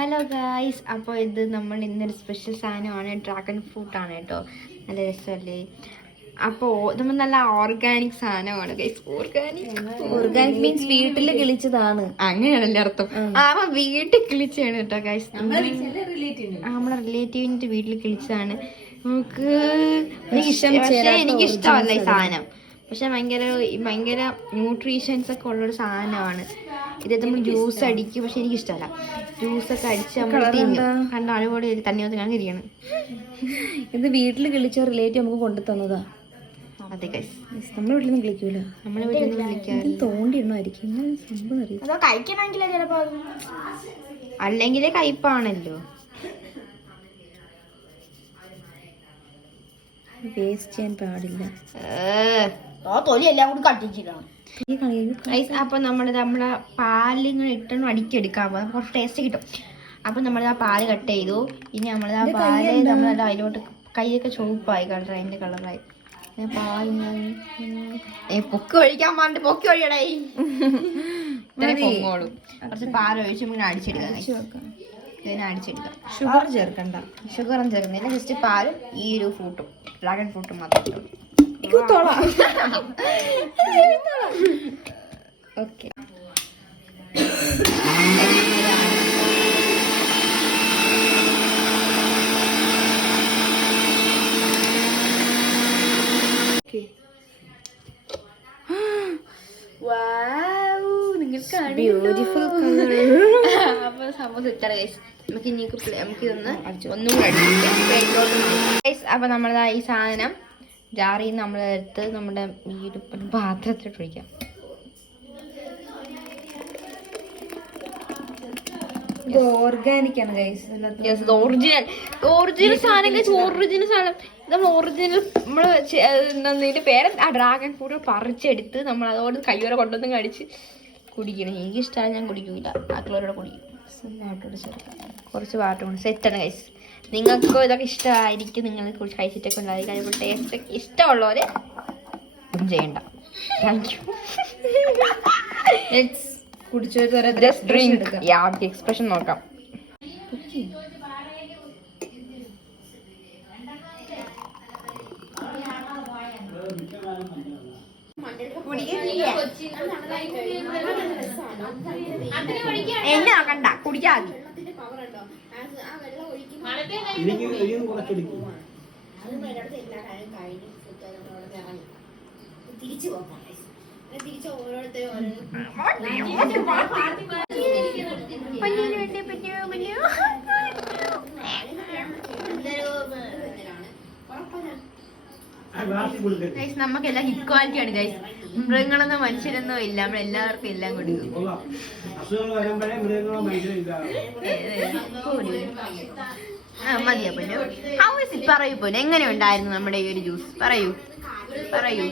Hello guys അപ്പോൾ ഇത് നമ്മൾ ഇന്നൊരു സ്പെഷ്യൽ സാധനമാണ് ഡ്രാഗൺ ഫ്രൂട്ടാണ് കേട്ടോ. നല്ല രസമല്ലേ? അപ്പോൾ നമ്മൾ നല്ല ഓർഗാനിക് സാധനമാണ് ഗൈസ് ഓർഗാനിക് ഓർഗാനിക് മീൻസ് വീട്ടിൽ കിളിച്ചതാണ്. അങ്ങനെയാണല്ലേ അർത്ഥം. ആ. അപ്പൊ വീട്ടിൽ കിളിച്ചാണ് കേട്ടോ ഗൈസ് നമ്മളെ റിലേറ്റീവിന്റെ വീട്ടിൽ കിളിച്ചതാണ്. നമുക്ക് പക്ഷേ ചേരാത്ത എനിക്ക് original ഇഷ്ടമല്ല ഈ സാധനം. പക്ഷെ ഭയങ്കര ഭയങ്കര ന്യൂട്രീഷൻസ് ഒക്കെ ഉള്ളൊരു സാധനമാണ്. ഇത് നമ്മൾ ജ്യൂസ് അടിക്കും. പക്ഷെ എനിക്ക് ഇഷ്ടമല്ല ജ്യൂസ് ഒക്കെ അടിച്ച് നമ്മൾ തിന്നും കണ്ട അതുപോലെ തന്നെ ഞാൻ ഇരിക്കണം. ഇത് വീട്ടിൽ കിളിച്ച റിലേറ്റീവ് നമുക്ക് കൊണ്ടു തന്നതാ. അതെ ഗൈസ് നമ്മുടെ വീട്ടിൽ നിന്ന് കിളിക്കൂല. നമ്മളെ വീട്ടിൽ നിന്ന് വിളിക്കാറ് തോണ്ടിയിടണമായിരിക്കും ഇങ്ങനെ സംഭവം അറിയാം അതോ കഴിക്കണമെങ്കിലേ ചിലപ്പോ അല്ലെങ്കിൽ കയ്പാണല്ലോ. വേസ്റ്റ് ചെയ്യാൻ പാടില്ല. തൊലി എല്ലാം കൂടി കട്ടിച്ചിട്ടാണ് അപ്പൊ നമ്മളിത് നമ്മളെ പാൽ ഇങ്ങനെ ഇട്ടൊന്ന് അടിക്കെടുക്കാൻ പോകും കുറച്ച് ടേസ്റ്റ് കിട്ടും. അപ്പൊ നമ്മൾ ആ പാൽ കട്ട് ചെയ്തു. ഇനി നമ്മൾ ആ പാൽ നമ്മളത് അതിലോട്ട് കൈയൊക്കെ ചുവപ്പായി. കളർ അതിന്റെ കളറായി പാൽ പൊക്കി ഒഴിക്കാൻ പറഞ്ഞിട്ട് പൊക്കി ഒഴിയടായി പൊങ്ങോളും കുറച്ച് പാൽ ഒഴിച്ച് ഇങ്ങനെ അടിച്ചെടുക്കാം ഇതിനെ അടിച്ചെടുക്കാം. ഷുഗർ ചേർക്കണ്ട. ഷുഗറും ചേർക്കുന്നില്ല ജസ്റ്റ് പാലും ഈ ഒരു ഫ്രൂട്ടും ഡ്രാഗൺ ഫ്രൂട്ടും മാത്രം ഇട്ടു. ഓക്കെ ബ്യൂട്ടിഫുൾ അപ്പൊ സംഭവം ഇത്ര ഗൈസ് നമുക്ക് ഇനി പ്ല- നമുക്ക് ഇതൊന്ന് ഒന്നും കൂടെ അടിച്ചിട്ട് നമ്മൾ ഈ സാധനം ജാറിൽ നിന്ന് നമ്മളെടുത്ത് നമ്മുടെ ഈ ഒരു പാത്രത്തിലിട്ട് ഒഴിക്കാം. ഇത് ഓർഗാനിക് ആണ് ഗൈസ് ഒറിജിനൽ ഒറിജിനൽ സാധനം കഴിച്ച് ഒറിജിനൽ സാധനം. നമ്മൾ ഒറിജിനൽ നമ്മൾ ഇതിന്റെ പേര്? ആ ഡ്രാഗൺ ഫ്രൂട്ട് പറിച്ചെടുത്ത് നമ്മൾ അതോട് കയ്യോടെ കൊണ്ടുവന്ന് കടിച്ച് കുടിക്കണം. എനിക്ക് ഇഷ്ടമാണ് ഞാൻ കുടിക്കില്ല ബാക്കിയുള്ളവരോട് കുടിക്കും. കുറച്ച് വാട്ടർ കൊണ്ട് സെറ്റാണ് ഗൈസ് നിങ്ങൾക്കും ഇതൊക്കെ ഇഷ്ടമായിരിക്കും നിങ്ങൾ കുറിച്ച് കഴിച്ചിട്ടൊക്കെ ഉണ്ടായിരിക്കും അതേപോലെ ടേസ്റ്റ് ഇഷ്ടമുള്ളവർ ഒന്നും ചെയ്യണ്ട താങ്ക് യാ എക്സ്പ്രഷൻ നോക്കാം. എന്നെ നോക്കണ്ട. കുടിക്കാതി എനിക്ക് ഇനിയും കുറച്ചെടുക്കും തിരിച്ചു പോകാം തിരിച്ച് ഓരോരുത്തരും ഗൈസ് നമുക്കെല്ലാം ഇക്വാലിറ്റി ആണ് ഗൈസ് മൃഗങ്ങളൊന്നും മനുഷ്യരൊന്നും ഇല്ല. എല്ലാം അസുഖങ്ങൾ വരുമ്പോഴേ മൃഗങ്ങളോ മനുഷ്യരില്ല ആ മതിയാ പൊന്നു ഹൗ ഇസ് ഇറ്റ് പറയൂ പോലെ എങ്ങനെ ഉണ്ടായിരുന്നു നമ്മുടെ ഈ ഒരു ജ്യൂസ് പറയൂ. പറയൂ.